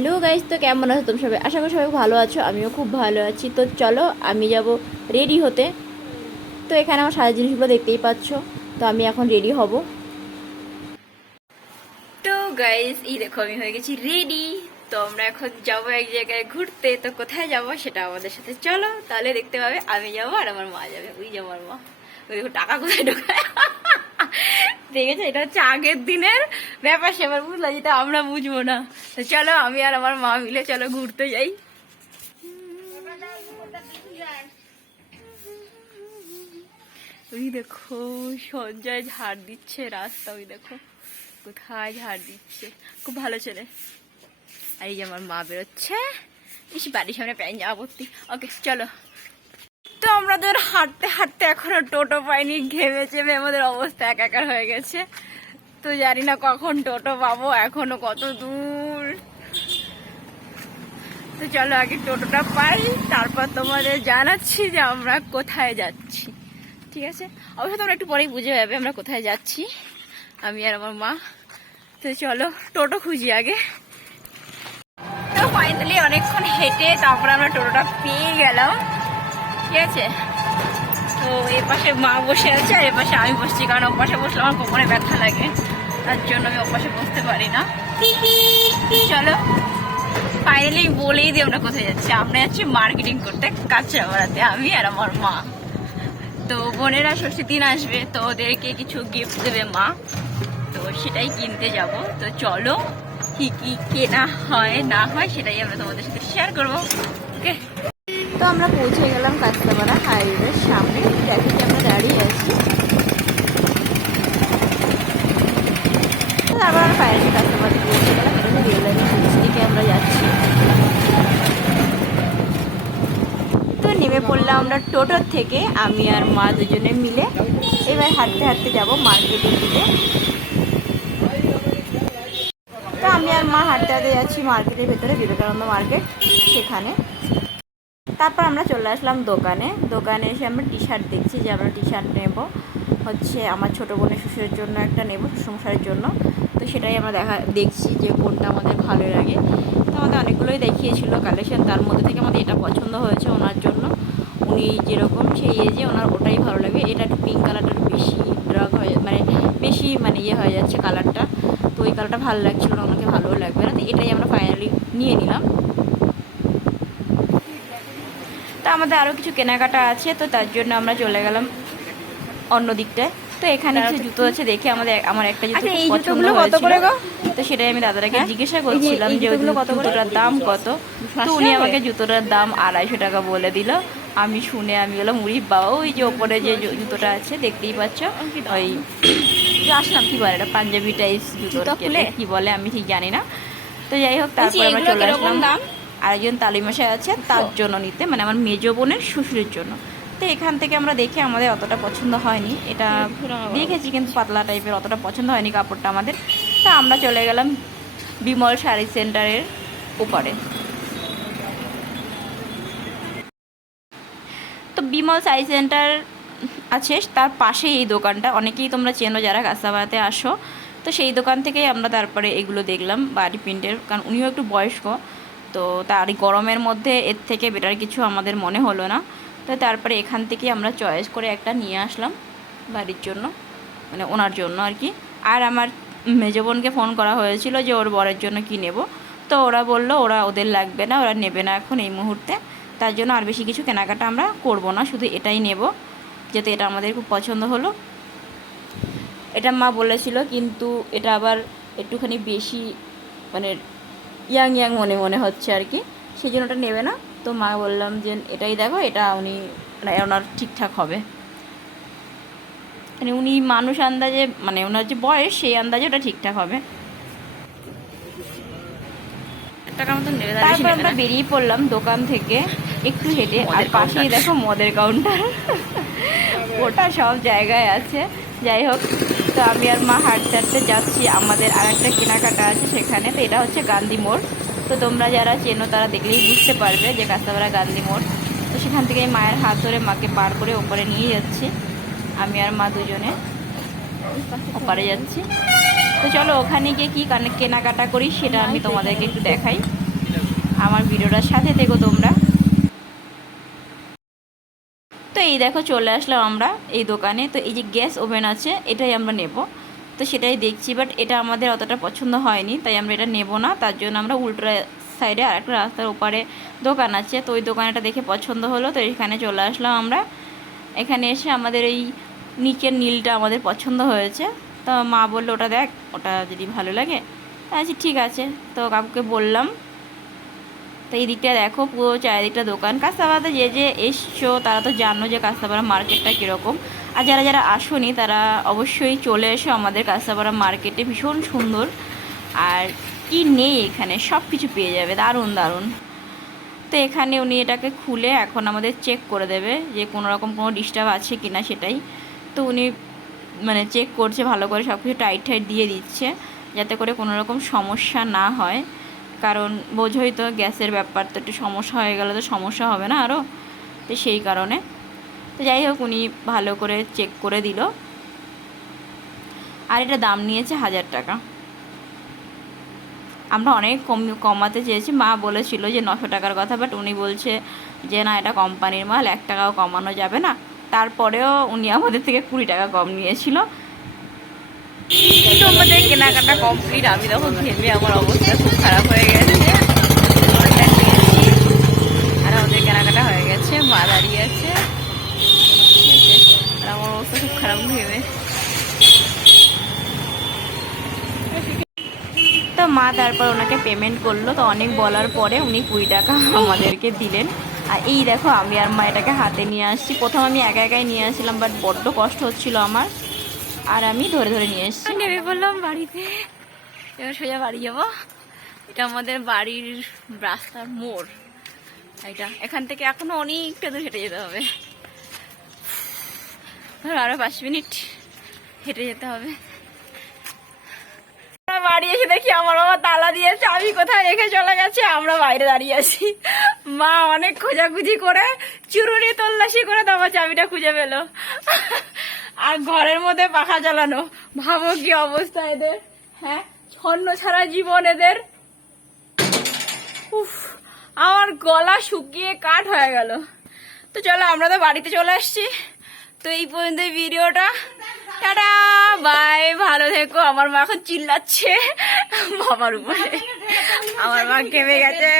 Hello guys, তো কেমন আছো তুমি সবাই? আশা করি সবাই ভালো আছো, আমিও খুব ভালো আছি। তো চলো আমি যাব রেডি হতে। তো এখানে আমার সারা জিনিসগুলো দেখতেই পাচ্ছ। তো আমি এখন রেডি হব। তো গাইস, এই দেখো আমি হয়ে গেছি রেডি। তো আমরা এখন যাবো এক জায়গায় ঘুরতে। তো কোথায় যাবো সেটা আমাদের সাথে চলো, তাহলে দেখতে পাবে। আমি যাবো আর আমার মা যাবে। ওই যাবো আমার মা। ওই দেখো টাকা কোথায় ঢোকায়। দেখেছো, এটা হচ্ছে আগের দিনের ব্যাপার সেবার, বুঝলা, যেটা আমরা বুঝবো না। তো চলো আমি আর আমার মা মিলে চলো ঘুরতে যাই। ওই দেখো সঞ্জয় ঝাড় দিচ্ছে রাস্তা, ওই দেখো কোথায় ঝাড় দিচ্ছে। খুব ভালো ছেলে। আর এই যে আমার মা বেরোচ্ছে। বেশি বাড়ির সামনে প্যান যাওয়া ভর্তি। ওকে চলো। তো আমরা ধর হাঁটতে হাঁটতে এখনো টোটো পাইনি, ঘেমে চেমে আমাদের অবস্থা একাকার হয়ে গেছে। তো জানি না কখন টোটো পাবো, এখনো কত দূর। তো চলো আগে টোটোটা পাই, তারপর তোমাদের জানাচ্ছি যে আমরা কোথায় যাচ্ছি। ঠিক আছে, অবশ্য তোমরা একটু পরেই বুঝে যাবে আমরা কোথায় যাচ্ছি, আমি আর আমার মা। তো চলো টোটো খুঁজি আগে। তো ফাইনালি অনেকক্ষণ হেঁটে তারপর আমরা টোটোটা পেয়ে গেলাম। ঠিক আছে, তো এ পাশে মা বসে আছে আর এ পাশে আমি বসছি, কারণ ও পাশে বসলে আমার কোমরে ব্যথা লাগে, তার জন্য আমি ও পাশে বসতে পারি না। চলো ফাইনালি বলেই দিই আমরা কোথায় যাচ্ছি। আমরা যাচ্ছি মার্কেটিং করতে কাঁচরাপাড়াতে, আমি আর আমার মা। তো বোনেরা ষষ্ঠীর দিন আসবে, তো ওদেরকে কিছু গিফট দেবে মা, তো সেটাই কিনতে যাব। তো চলো কি কি কেনা হয় না হয় সেটাই আমরা তোমাদের সাথে শেয়ার করবো। ওকে, তো আমরা পৌঁছে গেলাম কাঁচরাপাড়া হাইওয়ের সামনে। দেখো কি আমরা দাঁড়িয়ে আছি। তারপর আমরা ফাইনালি কাঁচরাপাড়াতে পৌঁছে গেলাম। এটা হচ্ছে রেল লাইনের নিচ দিকে আমরা যাচ্ছি। তো নেমে পড়লাম আমরা টোটোর থেকে, আমি আর মা দুজনে মিলে। এবার হাঁটতে হাঁটতে যাব মার্কেটের দিকে। তো আমি আর মা হাঁটতে হাঁটতে যাচ্ছি মার্কেটের ভেতরে, বিবেকানন্দ মার্কেট সেখানে। তারপর আমরা চলে আসলাম দোকানে। দোকানে এসে আমরা টি শার্ট দেখছি যে আমরা টি শার্ট নেব, হচ্ছে আমার ছোটো বোনের শ্বশুরের জন্য একটা নেব, শ্বশুরমশাইয়ের জন্য। তো সেটাই আমরা দেখছি যে কোনটা আমাদের ভালো লাগে। তো আমাদের অনেকগুলোই দেখিয়েছিল কালেকশন, তার মধ্যে থেকে আমাদের এটা পছন্দ হয়েছে ওনার জন্য। উনি যেরকম সেই এজে ওনার ওটাই ভালো লাগে। এটা একটু পিঙ্ক কালারটা বেশি ড্রাগ হয়ে, মানে বেশি মানে ইয়ে হয়ে যাচ্ছে কালারটা। তো ওই কালারটা ভালো লাগছিল না, ওনাকে ভালোও লাগবে না। তো এটাই আমরা ফাইনালি নিয়ে নিলাম। তো আমাদের আরও কিছু কেনাকাটা আছে, তো তার জন্য আমরা চলে গেলাম অন্য দিকটায়। তো এখানে কিছু জুতো আছে, দেখে আমার একটা জুতো খুব পছন্দ হয়েছিল। তো সেটাই আমি দাদাটাকে জিজ্ঞাসা করছিলাম যে জুতোটার দাম কত। তো উনি আমাকে জুতোটার দাম 250 টাকা বলে দিল। আমি শুনে আমি বললাম মুড়ি বাবা, ওই যে ওপরে যে জুতোটা আছে দেখতেই পাচ্ছ, ওই আসলাম কি বলে এটা, পাঞ্জাবি টাইপ জুতো কি বলে আমি ঠিক জানি না। তো যাই হোক, তারপর আমরা চলে আসলাম আরেকজন তালিমশাই আছে তার জন্য নিতে, মানে আমার মেজো বোনের শ্বশুরের জন্য। তো এখান থেকে আমরা দেখে আমাদের অতটা পছন্দ হয়নি, এটা দেখেছি কিন্তু পাতলা টাইপের, অতটা পছন্দ হয়নি কাপড়টা আমাদের। তা আমরা চলে গেলাম বিমল শাড়ি সেন্টারের উপরে। তো বিমল শাড়ি সেন্টার আছে, তার পাশেই এই দোকানটা। অনেকেই তোমরা চেনো যারা কাঁচরাপাড়াতে আসো। তো সেই দোকান থেকেই আমরা তারপরে এগুলো দেখলাম বাড়ি প্রিন্টের, কারণ উনিও একটু বয়স্ক। তো তার গরমের মধ্যে এর থেকে বেটার কিছু আমাদের মনে হলো না। তো তারপরে এখান থেকে আমরা চয়েস করে একটা নিয়ে আসলাম বাড়ির জন্য, মানে ওনার জন্য আর কি। আর আমার মেজো বোনকে ফোন করা হয়েছিল যে ওর বরের জন্য কী নেব। তো ওরা বললো ওদের লাগবে না, ওরা নেবে না এখন এই মুহূর্তে। তার জন্য আর বেশি কিছু কেনাকাটা আমরা করব না, শুধু এটাই নেব, যেহেতু এটা আমাদের খুব পছন্দ হলো। এটা মা বলেছিল, কিন্তু এটা আবার একটুখানি বেশি মানে ইয়াং ইয়াং মনে হচ্ছে আর কি, সেই জন্য ওটা নেবে না। তো মা বললাম যে এটাই দেখো, এটা ওনার ঠিকঠাক হবে। মানে উনি মানুষ আন্দাজে, মানে ওনার যে বয়স সেই আন্দাজে ওটা ঠিকঠাক হবে। তারপর আমরা বেরিয়ে পড়লাম দোকান থেকে একটু হেঁটে, আর পাশেই দেখো মদের কাউন্টার। ওটা সব জায়গায় আছে। যাই হোক, তো আমি আর মা হাঁটতে হাঁটতে যাচ্ছি, আমাদের আর একটা কেনাকাটা আছে সেখানে। তো এটা হচ্ছে গান্ধী মোড়। তো তোমরা যারা চেনো তারা দেখলেই বুঝতে পারবে যে কাঁচরাপাড়া গান্ধী মোড়। তো সেখান থেকে মায়ের হাত ধরে মাকে পার করে ওপরে নিয়ে যাচ্ছি, আমি আর মা দুজনে ওপারে যাচ্ছি। তো চলো ওখানে গিয়ে কী কেনাকাটা করি সেটা আমি তোমাদেরকে একটু দেখাই। আমার ভিডিওটার সাথে থেকো তোমরা। তো এই দেখো চলে আসলাম আমরা এই দোকানে। তো এই যে গ্যাস ওভেন আছে এটাই আমরা নেব, তো সেটাই দেখছি, বাট এটা আমাদের অতটা পছন্দ হয়নি, তাই আমরা এটা নেব না। তার জন্য আমরা উল্টো সাইডে আরেকটা রাস্তার ওপারে দোকান আছে, তো ওই দোকানটা দেখে পছন্দ হলো, তো এখানে চলে আসলাম আমরা। এখানে এসে আমাদের এই নিচের নীলটা আমাদের পছন্দ হয়েছে, তো মা বললো ওটা দেখ, ওটা যদি ভালো লাগে। আচ্ছা ঠিক আছে, তো কাকুকে বললাম। তো এই দিকটা দেখো পুরো চারিদিকটা দোকান। কাঁচাপাড়াতে যে যে এসছো তারা তো জানো যে কাঁচাপাড়া মার্কেটটা কীরকম, আর যারা যারা আসোনি তারা অবশ্যই চলে এসো আমাদের কাঁচাপাড়া মার্কেটে, ভীষণ সুন্দর। আর কি নেই এখানে সব কিছু পেয়ে যাবে, দারুণ দারুণ। তো এখানে উনি এটাকে খুলে এখন আমাদের চেক করে দেবে যে কোনো রকম কোনো ডিস্টার্ব আছে কি না সেটাই। তো উনি মানে চেক করছে ভালো করে, সব কিছু টাইট টাইট দিয়ে দিচ্ছে যাতে করে কোনো রকম সমস্যা না হয়, কারণ বোঝোই তো গ্যাসের ব্যাপার, তো একটু সমস্যা হয়ে গেলে তো সমস্যা হবে না আরও, তো সেই কারণে। তো যাই হোক উনি ভালো করে চেক করে দিল। আর এটা দাম নিয়েছে 1000 টাকা। আমরা অনেক কমাতে চেয়েছি, মা বলেছিল যে 900 টাকার কথা, বাট উনি বলছে যে না এটা কোম্পানির মাল, 1 টাকাও কমানো যাবে না। তারপরেও উনি আমাদের থেকে 20 টাকা কম নিয়েছিল। তো আমাদের কেনাকাটা কমপ্লিট। আমি তখন ঘেমে আমার অবস্থা খুব খারাপ হয়ে গেছে। আর আমাদের কেনাকাটা হয়ে গেছে, মা দাঁড়িয়ে আছে, আর আমার অবস্থা খুব খারাপ ঘেমে। তো মা তারপর ওনাকে পেমেন্ট করলো, তো অনেক বলার পরে উনি 20 টাকা আমাদেরকে দিলেন। আর এই দেখো আমি আর মা এটাকে হাতে নিয়ে আসছি। প্রথম আমি একা একাই নিয়ে আসছিলাম, বাট বড্ড কষ্ট হচ্ছিল আমার, আর আমি ধরে ধরে নিয়ে এসেছি। নেমে পড়লাম বাড়িতে, এবার সোজা বাড়ি যাবো। এটা আমাদের বাড়ির রাস্তার মোড়, এটা এখান থেকে এখনো অনেকটা দূর হেঁটে যেতে হবে, ধরো আরো 5 মিনিট হেঁটে যেতে হবে। বাড়ি এসে দেখি আমার বাবা তালা দিয়েছে, আমি কোথায় রেখে চলে গেছে, আমরা বাইরে দাঁড়িয়ে আছি। মা অনেক খোঁজাখুঁজি করে চুরুনি তল্লাশি করে তারপর চাবিটা খুঁজে পেলো। আর ঘরের মধ্যে পাখা চালানো, ভাবো কি অবস্থা এদের। হ্যাঁ, ছন্ন ছাড়া জীবন এদের। উফ, আমার গলা শুকিয়ে কাঠ হয়ে গেল। তো চলো আমরা তো বাড়িতে চলে আসছি। তো এই পর্যন্ত ভিডিওটা, টাটা বাই, ভালো থেকো। আমার মা এখন চিল্লাচ্ছে বাবার উপরে, আমার মা কেঁপে গেছে।